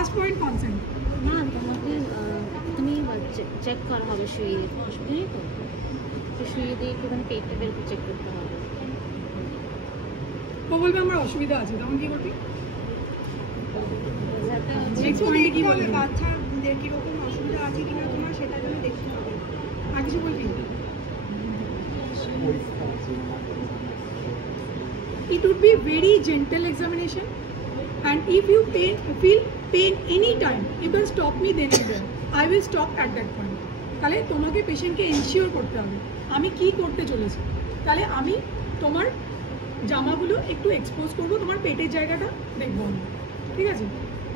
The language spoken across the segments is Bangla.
First point consent. না তোমাকে তুমি চেক করা হবে শুয়ে বুঝলি তো শুয়ে দিয়ে একটুখানি পেটটা বের করে চেক করতে হবে। ও বলবে আমার অসুবিধা আছে, তখন কি করবি? নেক্সট পয়েন্টে কি বলবে? বাচ্চাদের কিরকম অসুবিধা আছে কিনা তোমার সেটা জন্য দেখতে হবে। আর কিছু বলবি? It would be very gentle examination, and if you feel pain any time, you can stop me then and there. I will stop at that point. তাহলে তোমাকে পেশেন্টকে এনশিওর করতে হবে আমি কি করতে চলেছি। তাহলে আমি তোমার জামাগুলো একটু এক্সপোজ করবো, তোমার পেটের জায়গাটা দেখবো আমি, ঠিক আছে,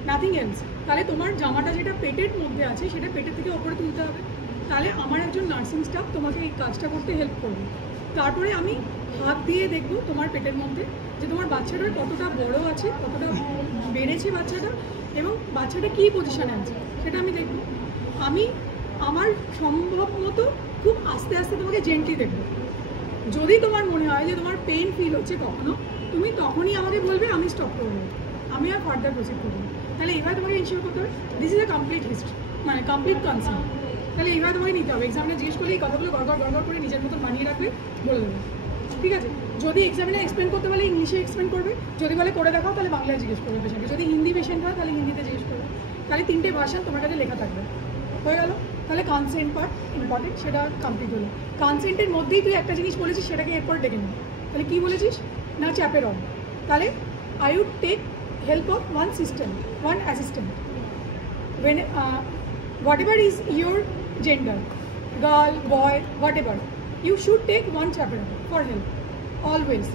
নাথিং এলস। তাহলে তোমার জামাটা যেটা পেটের মধ্যে আছে সেটা পেটের থেকে ওপরে তুলতে হবে। তাহলে আমার একজন নার্সিং স্টাফ তোমাকে এই কাজটা করতে হেল্প করবে। তারপরে আমি হাত দিয়ে দেখবো তোমার পেটের মধ্যে যে তোমার বাচ্চাটার কতটা বড় আছে, কতটা বেড়েছে বাচ্চাটা, এবং বাচ্চাটা কী পজিশানে আছে সেটা আমি দেখবো। আমি আমার সম্ভব মতো খুব আস্তে আস্তে তোমাকে জেন্টলি দেখবো। যদি তোমার মনে হয় যে তোমার পেন ফিল হচ্ছে কখনো, তুমি তখনই আমাকে বলবে, আমি স্টপ করবো, আমি আর ফার্দার প্রসিড করবো। তাহলে এবার তোমাকে ইনশিওর করতে হবে this is a complete history, মানে কমপ্লিট কনসেন্ট। তাহলে এইভাবে তোমাকে নিতে হবে। এক্সামিনে জিজ্ঞেস করলে এই কথাগুলো গড়গড় করে নিজের মতো বানিয়ে রাখবে, বলে দেবে, ঠিক আছে। যদি এক্সামিনে এক্সপ্লেন করতে বলে ইংলিশে এক্সপ্লেন করবে, যদি বলে করে দেখাও তাহলে বাংলায় জিজ্ঞেস করবে পেশেন্টকে, যদি হিন্দি পেশেন্ট হয় তাহলে হিন্দিতে জিজ্ঞেস করবে। তাহলে 3টে ভাষা তোমার কাছে লেখা থাকবে, হয়ে গেল। তাহলে কনসেন্ট পার্ট ইম্পর্টেন্ট, সেটা কমপ্লিট হলো। কনসেন্টের মধ্যেই তুই একটা জিনিস বলেছিস, সেটাকে এরপর ডেকে নিবি। তাহলে কী বলেছিস না, চ্যাপেরন। তাহলে I would take help of one system, one assistant, when whatever is your gender, girl, boy, whatever, you should take one chaperone for help always,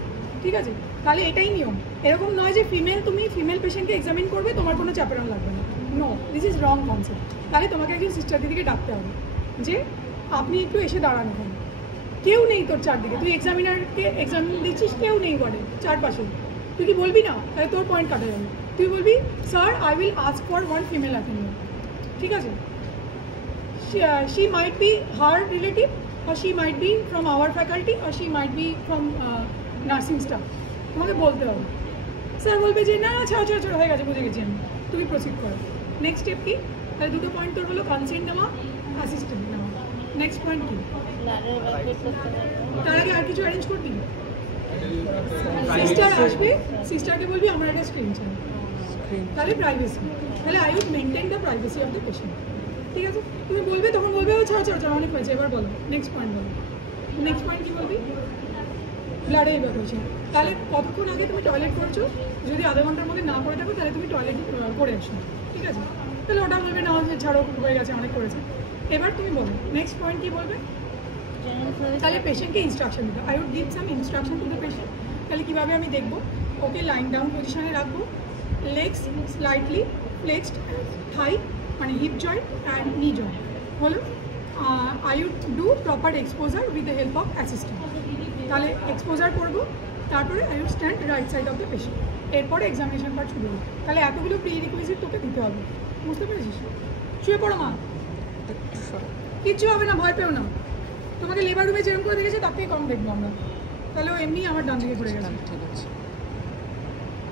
ঠিক আছে। তাহলে এটাই নিয়ম। এরকম নয় যে তুমি ফিমেল পেশেন্টকে এক্সামিন করবে, তোমার কোনো চ্যাপেরন লাগবে না, no, this is wrong concept. তাহলে তোমাকে একজন সিস্টার দিদিকে ডাকতে হবে যে আপনি একটু এসে দাঁড়ান এখানে, কেউ নেই তোর চারদিকে, তুই এক্সামিনারকে এক্সাম দিচ্ছিস, কেউ নেই ওয়ার্ডে চারপাশে, তুই কি বলবি না? তাহলে তোর পয়েন্ট কাটা যাবে। তুই বলবি sir I will ask for one female attendant, ঠিক আছে। she might be her relative, or she might be from our faculty, or she might be from nursing staff, তোমাকে বলতে হবে। স্যার বলবে যে না ছাড়ো হয়ে গেছে, বুঝে গেছি আমি, তুমি প্রসিড করো। নেক্সট স্টেপ কি? তাহলে 2টো পয়েন্ট তোর হলো, কনসেন্ট নেওয়া, অ্যাসিস্ট্যান্ট নেওয়া। নেক্সট পয়েন্ট কি? তার আগে আর কিছু অ্যারেঞ্জ করবি? সিস্টার আসবে, সিস্টারকে বলবি আমার একটা স্ক্রিন চাই, তাহলে প্রাইভেসি। তাহলে I would maintain the privacy of the patient, ঠিক আছে। তুমি বলবে, তখন বলবে ও ছাড়ো অনেক হয়েছে, এবার বলো নেক্সট পয়েন্ট বলো। নেক্সট পয়েন্ট কী বলবি? ব্লাডের ব্যাপার। তাহলে কতক্ষণ আগে তুমি টয়লেট করছো, যদি আধা ঘন্টার মধ্যে না করে থাকো তাহলে তুমি টয়লেট করে আসো, ঠিক আছে। তাহলে ওটা বলবে না হচ্ছে ছাড়ো হয়ে গেছে, অনেক করেছে। এবার তুমি বলো নেক্সট পয়েন্ট কী বলবে? তাহলে পেশেন্টকে ইনস্ট্রাকশন দিতে, I would give some instruction to the patient. তাহলে কীভাবে আমি দেখবো? ওকে লাইন ডাউন পজিশনে রাখবো, লেগস স্লাইটলি ফ্লেক্সড, থাই মানে hip joint and knee joint হলো। I would do proper exposure with the help of assistant. তাহলে এক্সপোজার করবো, তারপরে I would stand right side of the patient, এরপরে এক্সামিনেশন পার্ট শুরু হবে। তাহলে এতগুলো প্রি রিকুইজিট তোকে দিতে হবে, বুঝতে পেরেছিস? শুয়ে পড়ো মা, কিচ্ছু হবে না, ভয় পেও না। তোমাকে লেবার রুমে যেরকম করে দেখেছে তার থেকে কম দেখবো আমরা। তাহলে ও এমনি আমার ডান দিকে পড়ে গেছে, ঠিক আছে।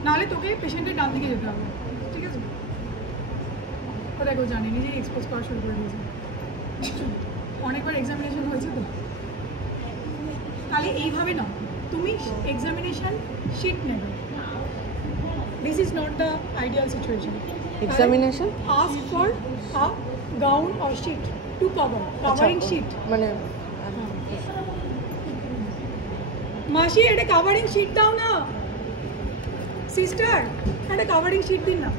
নাহলে তোকে পেশেন্টের ডান দিকে যেতে হবে, ঠিক আছে। ও দেখো জানি নিজেই এক্সপোজ করা শুরু করে দিয়েছে, অনেকবার এক্সামিনেশন হয়েছে তো। তাহলে এইভাবে না, তুমি এক্সামিনেশন শিট নেবে, this is not the ideal situation. Examination ask for a gown or sheet to covering sheet, মানে মাসি এটা কাভারিং শিট দাও না, সিস্টার একটা কাভারিং শিট দিন না,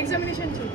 এক্সামিনেশন শিট।